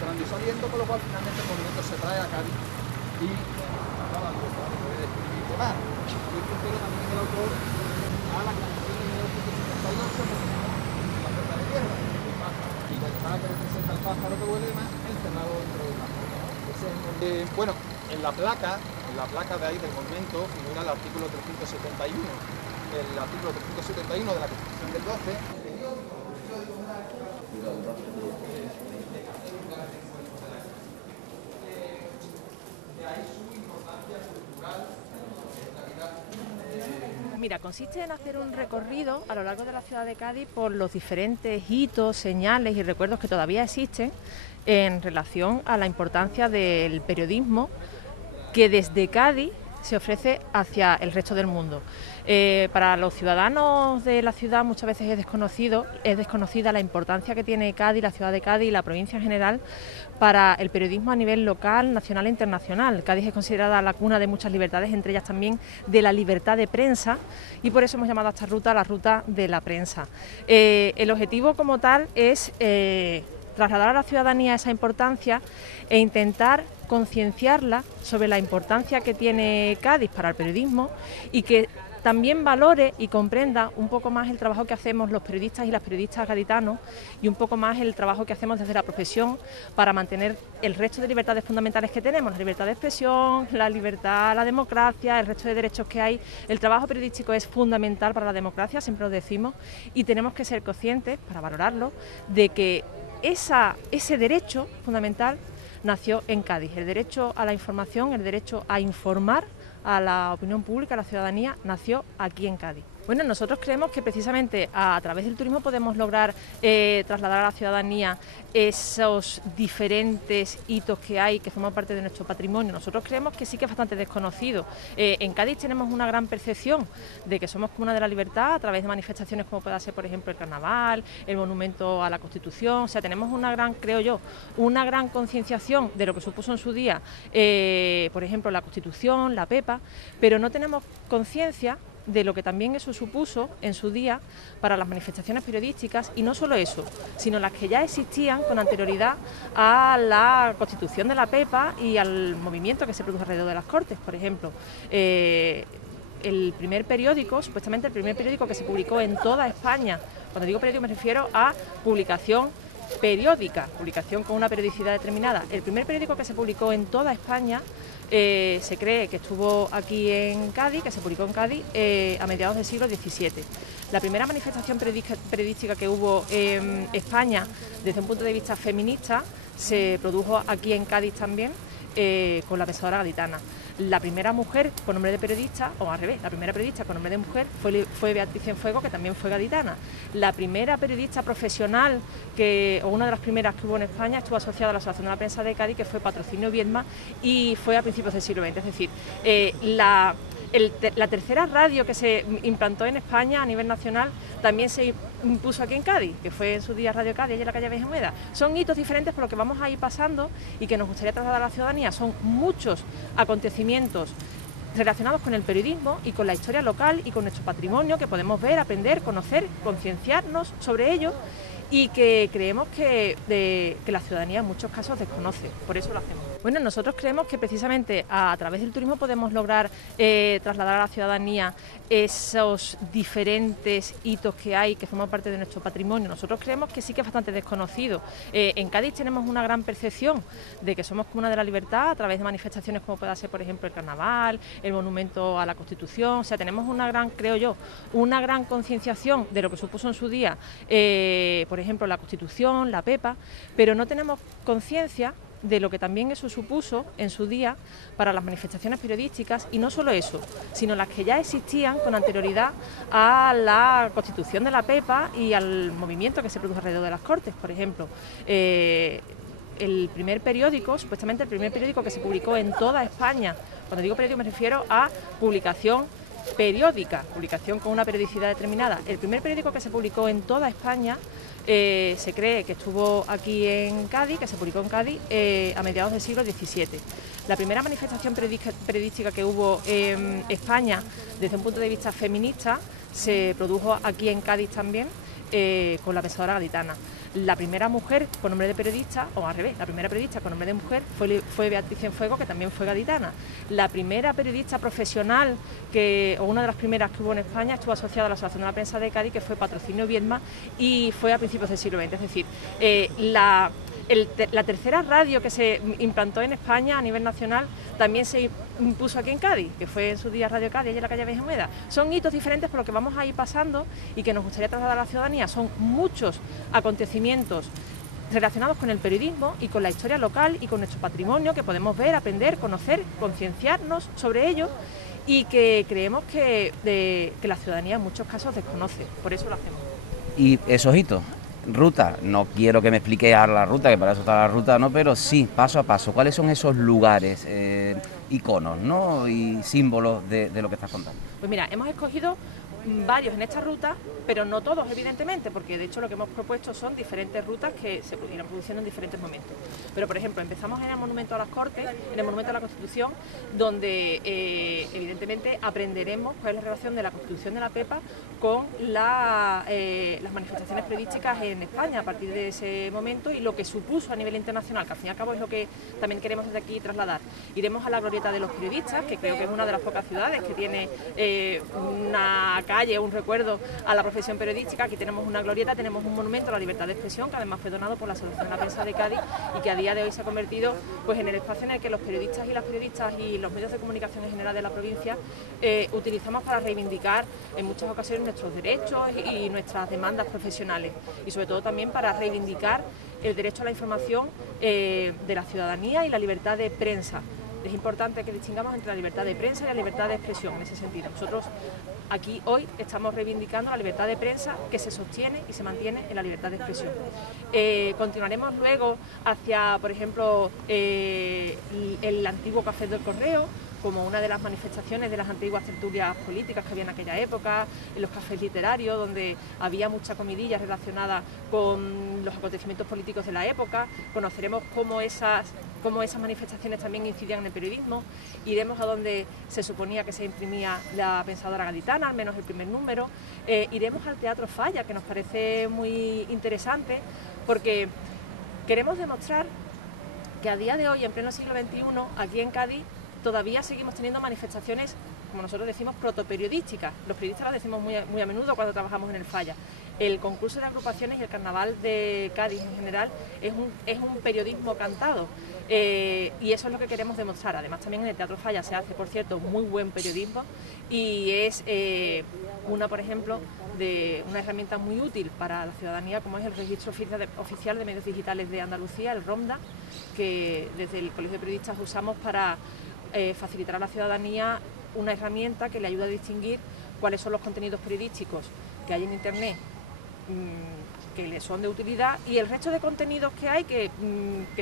entrando y saliendo, con lo cual finalmente el movimiento se trae a Cádiz y acaba la libertad de poder escribir y demás. Luis Quintero también es el autor a la canción de 1978, La puerta de tierra, el pájaro, y la entrada que representa el pájaro que vuelve más encerrado dentro del pájaro. Bueno, en la placa de ahí del monumento figura el artículo 371. El artículo 371 de la Constitución del 12. Mira, consiste en hacer un recorrido a lo largo de la ciudad de Cádiz por los diferentes hitos, señales y recuerdos que todavía existen en relación a la importancia del periodismo que desde Cádiz se ofrece hacia el resto del mundo. Para los ciudadanos de la ciudad muchas veces es desconocida la importancia que tiene Cádiz, la ciudad de Cádiz y la provincia en general para el periodismo a nivel local, nacional e internacional. Cádiz es considerada la cuna de muchas libertades, entre ellas también de la libertad de prensa, y por eso hemos llamado a esta ruta la ruta de la prensa. El objetivo como tal es trasladar a la ciudadanía esa importancia e intentar concienciarla sobre la importancia que tiene Cádiz para el periodismo y que también valore y comprenda un poco más el trabajo que hacemos los periodistas y las periodistas gaditanos y un poco más el trabajo que hacemos desde la profesión para mantener el resto de libertades fundamentales que tenemos, la libertad de expresión, la libertad, la democracia, el resto de derechos que hay. El trabajo periodístico es fundamental para la democracia, siempre lo decimos, y tenemos que ser conscientes, para valorarlo, de que ese derecho fundamental nació en Cádiz. El derecho a la información, el derecho a informar a la opinión pública, a la ciudadanía, nació aquí en Cádiz. Bueno, nosotros creemos que precisamente a través del turismo podemos lograr trasladar a la ciudadanía esos diferentes hitos que hay, que forman parte de nuestro patrimonio. Nosotros creemos que sí que es bastante desconocido. En Cádiz tenemos una gran percepción de que somos cuna de la libertad a través de manifestaciones como pueda ser, por ejemplo, el carnaval, el monumento a la Constitución. O sea, tenemos una gran, creo yo, una gran concienciación de lo que supuso en su día, por ejemplo, la Constitución, la PEPA, pero no tenemos conciencia de lo que también eso supuso en su día para las manifestaciones periodísticas, y no solo eso, sino las que ya existían con anterioridad a la constitución de la PEPA y al movimiento que se produjo alrededor de las Cortes. Por ejemplo, el primer periódico, supuestamente el primer periódico que se publicó en toda España, cuando digo periódico me refiero a publicación periódica, publicación con una periodicidad determinada. El primer periódico que se publicó en toda España se cree que estuvo aquí en Cádiz, que se publicó en Cádiz a mediados del siglo XVII. La primera manifestación periodística que hubo en España desde un punto de vista feminista se produjo aquí en Cádiz también, con la Pensadora Gaditana. La primera mujer con nombre de periodista, o al revés, la primera periodista con nombre de mujer fue Beatriz Cienfuegos, que también fue gaditana. La primera periodista profesional, o una de las primeras que hubo en España, estuvo asociada a la Asociación de la Prensa de Cádiz, que fue Patrocinio Viedma, y fue a principios del siglo XX. Es decir, la tercera radio que se implantó en España a nivel nacional también se impuso aquí en Cádiz, que fue en su día Radio Cádiz, allí en la calle Benjameda. Son hitos diferentes por lo que vamos a ir pasando y que nos gustaría trasladar a la ciudadanía. Son muchos acontecimientos relacionados con el periodismo y con la historia local y con nuestro patrimonio que podemos ver, aprender, conocer, concienciarnos sobre ello, y que creemos que la ciudadanía en muchos casos desconoce, por eso lo hacemos. Bueno, nosotros creemos que precisamente a través del turismo podemos lograr trasladar a la ciudadanía esos diferentes hitos que hay, que forman parte de nuestro patrimonio. Nosotros creemos que sí que es bastante desconocido. En Cádiz tenemos una gran percepción de que somos cuna de la libertad a través de manifestaciones como pueda ser, por ejemplo, el carnaval, el monumento a la Constitución. O sea, tenemos una gran, creo yo, una gran concienciación de lo que supuso en su día, por ejemplo, la Constitución, la PEPA, pero no tenemos conciencia de lo que también eso supuso en su día para las manifestaciones periodísticas, y no solo eso, sino las que ya existían con anterioridad a la constitución de la PEPA y al movimiento que se produjo alrededor de las Cortes. Por ejemplo, el primer periódico, supuestamente el primer periódico que se publicó en toda España, cuando digo periódico me refiero a publicación periódica, publicación con una periodicidad determinada. El primer periódico que se publicó en toda España se cree que estuvo aquí en Cádiz, que se publicó en Cádiz a mediados del siglo XVII. La primera manifestación periodística que hubo en España desde un punto de vista feminista se produjo aquí en Cádiz también, con la pensadora gaditana. La primera mujer con nombre de periodista, o al revés, la primera periodista con nombre de mujer fue Beatriz Cienfuegos, que también fue gaditana. La primera periodista profesional, o una de las primeras que hubo en España, estuvo asociada a la Asociación de la Prensa de Cádiz, que fue Patrocinio Viedma, y fue a principios del siglo XX. Es decir, la tercera radio que se implantó en España a nivel nacional también se impuso aquí en Cádiz, que fue en su día Radio Cádiz, allí en la calle Benjameda. Son hitos diferentes por lo que vamos a ir pasando y que nos gustaría trasladar a la ciudadanía. Son muchos acontecimientos relacionados con el periodismo y con la historia local y con nuestro patrimonio que podemos ver, aprender, conocer, concienciarnos sobre ello, y que creemos que la ciudadanía en muchos casos desconoce. Por eso lo hacemos. Y esos hitos, ruta, no quiero que me explique ahora la ruta, que para eso está la ruta, ¿no? Pero sí, paso a paso, ¿cuáles son esos lugares, iconos, ¿no? Y símbolos de lo que estás contando? Pues mira, hemos escogido varios en esta ruta, pero no todos, evidentemente, porque de hecho lo que hemos propuesto son diferentes rutas que se irán produciendo en diferentes momentos. Pero, por ejemplo, empezamos en el Monumento a las Cortes, en el Monumento a la Constitución, donde evidentemente aprenderemos cuál es la relación de la Constitución de la Pepa con las manifestaciones periodísticas en España a partir de ese momento y lo que supuso a nivel internacional, que al fin y al cabo es lo que también queremos desde aquí trasladar. Iremos a la Glorieta de los Periodistas, que creo que es una de las pocas ciudades que tiene una calle, un recuerdo a la profesión periodística. Aquí tenemos una glorieta, tenemos un monumento a la libertad de expresión, que además fue donado por la Asociación de la Prensa de Cádiz y que a día de hoy se ha convertido pues en el espacio en el que los periodistas y las periodistas y los medios de comunicación en general de la provincia utilizamos para reivindicar en muchas ocasiones nuestros derechos y nuestras demandas profesionales, y sobre todo también para reivindicar el derecho a la información de la ciudadanía y la libertad de prensa. Es importante que distingamos entre la libertad de prensa y la libertad de expresión en ese sentido. Nosotros aquí hoy estamos reivindicando la libertad de prensa, que se sostiene y se mantiene en la libertad de expresión. Continuaremos luego hacia, por ejemplo, el antiguo Café del Correo, como una de las manifestaciones de las antiguas tertulias políticas que había en aquella época, en los cafés literarios, donde había mucha comidilla relacionada con los acontecimientos políticos de la época. Conoceremos cómo esas manifestaciones también incidían en el periodismo. Iremos a donde se suponía que se imprimía la pensadora gaditana, al menos el primer número. Iremos al Teatro Falla, que nos parece muy interesante, porque queremos demostrar que a día de hoy, en pleno siglo XXI, aquí en Cádiz, todavía seguimos teniendo manifestaciones, como nosotros decimos, protoperiodísticas. Los periodistas las decimos muy a menudo cuando trabajamos en el Falla. El concurso de agrupaciones y el carnaval de Cádiz en general es un periodismo cantado, y eso es lo que queremos demostrar. Además, también en el Teatro Falla se hace, por cierto, muy buen periodismo, y es por ejemplo, de una herramienta muy útil para la ciudadanía, como es el Registro Oficial de Medios Digitales de Andalucía, el ROMDA, que desde el Colegio de Periodistas usamos para facilitar a la ciudadanía una herramienta que le ayuda a distinguir cuáles son los contenidos periodísticos que hay en Internet que le son de utilidad, y el resto de contenidos que hay que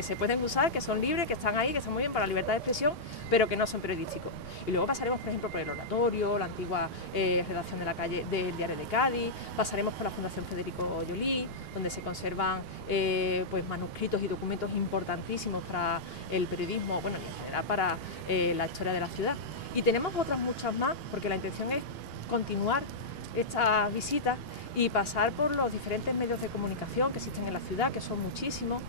se pueden usar, que son libres, que están ahí, que están muy bien para la libertad de expresión, pero que no son periodísticos. Y luego pasaremos, por ejemplo, por el Oratorio, la antigua redacción de la calle del Diario de Cádiz, pasaremos por la Fundación Federico Llolí, donde se conservan pues manuscritos y documentos importantísimos para el periodismo, bueno, y en general para la historia de la ciudad. Y tenemos otras muchas más, porque la intención es continuar estas visitas y pasar por los diferentes medios de comunicación que existen en la ciudad, que son muchísimos,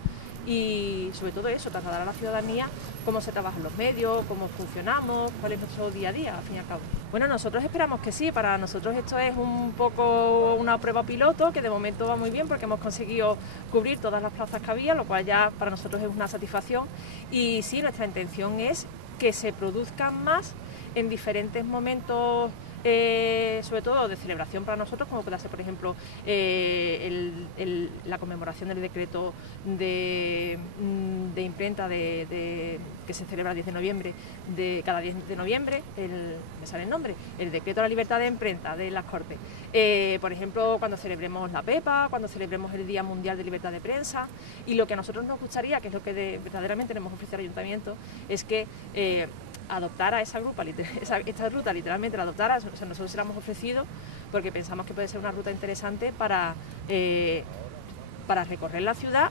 y sobre todo eso, trasladar a la ciudadanía cómo se trabajan los medios, cómo funcionamos, cuál es nuestro día a día, al fin y al cabo. Bueno, nosotros esperamos que sí. Para nosotros esto es un poco una prueba piloto, que de momento va muy bien porque hemos conseguido cubrir todas las plazas que había, lo cual ya para nosotros es una satisfacción, y sí, nuestra intención es que se produzcan más en diferentes momentos, sobre todo de celebración para nosotros, como puede ser, por ejemplo, la conmemoración del decreto de imprenta que se celebra el 10 de noviembre, cada 10 de noviembre, me sale el nombre, el decreto de la libertad de imprenta de las Cortes. Por ejemplo, cuando celebremos la Pepa, cuando celebremos el Día Mundial de Libertad de Prensa, y lo que a nosotros nos gustaría, que es lo que verdaderamente le hemos ofrecido al Ayuntamiento, es que adoptara esta ruta, literalmente la adoptara. O sea, nosotros se la hemos ofrecido porque pensamos que puede ser una ruta interesante para recorrer la ciudad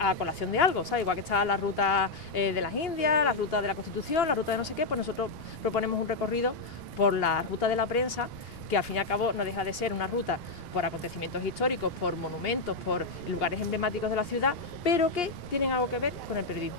a colación de algo, ¿sabes? Igual que está la ruta de las Indias, la ruta de la Constitución, la ruta de no sé qué, pues nosotros proponemos un recorrido por la ruta de la prensa, que al fin y al cabo no deja de ser una ruta por acontecimientos históricos, por monumentos, por lugares emblemáticos de la ciudad, pero que tienen algo que ver con el periodismo.